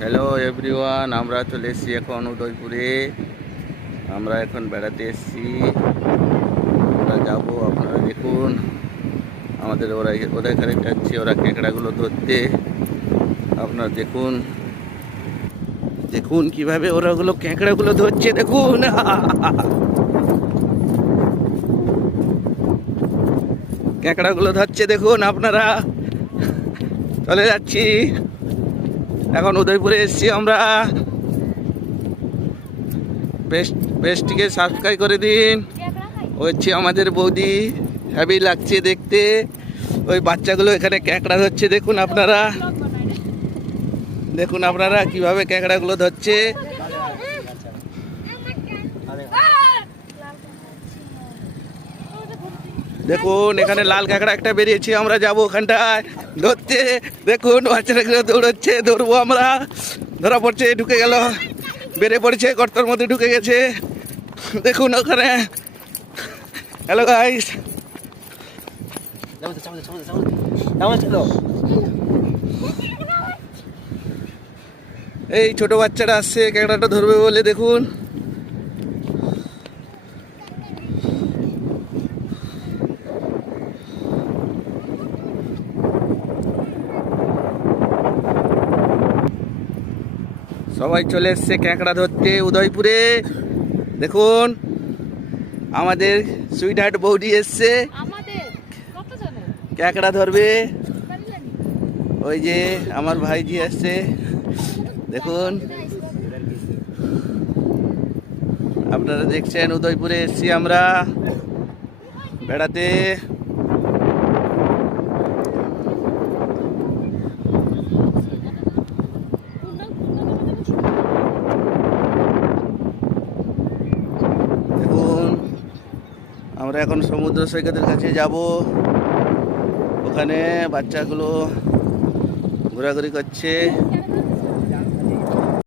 Hello everyone, আমরা চলে এসেছি এখন উদয়পুরে। আমরা এখন বেড়াতে এসেছি, আমরা যাবো। আপনারা দেখুন, আমাদের ওরা এখানে যাচ্ছে, ওরা কেঁকড়াগুলো ধরতে। আপনারা দেখুন দেখুন কিভাবে ওরাগুলো কেঁকড়াগুলো ধরছে, দেখুন। কেঁকড়াগুলো ধরছে দেখুন আপনারা। চলে যাচ্ছি, এখন উদয়পুরে এসেছি আমরা। পেজটিকে সাবস্ক্রাইব করে দিন। হচ্ছে আমাদের বৌদি, হ্যাপি লাগছে দেখতে। ওই বাচ্চাগুলো এখানে ক্যাঁকড়া ধরছে, দেখুন আপনারা। দেখুন আপনারা কিভাবে ক্যাঁকড়াগুলো ধরছে। দেখুন এখানে লাল কাঁকড়া একটা বেরিয়েছি, আমরা যাবো ওখানটায় ধরতে। দেখুন বাচ্চারা দৌড়চ্ছে, ধরবো আমরা। ধরা পড়ছে, ঢুকে গেল, বেড়ে পড়েছে, গর্তের মধ্যে ঢুকে গেছে। দেখুন ওখানে। হ্যালো গাইস, এই ছোট বাচ্চারা আসছে ক্যাঁকড়াটা ধরবে বলে। দেখুন সবাই চলে এসছে ক্যাঁকড়া ধরতে উদয়পুরে। দেখুন আমাদের সুইট হার্ট বৌদি এসছে ক্যাঁকড়া ধরবে। ওই যে আমার ভাইজি আসছে, দেখুন আপনারা দেখছেন। উদয়পুরে এসছি আমরা বেড়াতে। দেখুন আমরা এখন সমুদ্র সৈকতের কাছে যাব। ওখানে বাচ্চাগুলো ঘোরাঘুরি করছে।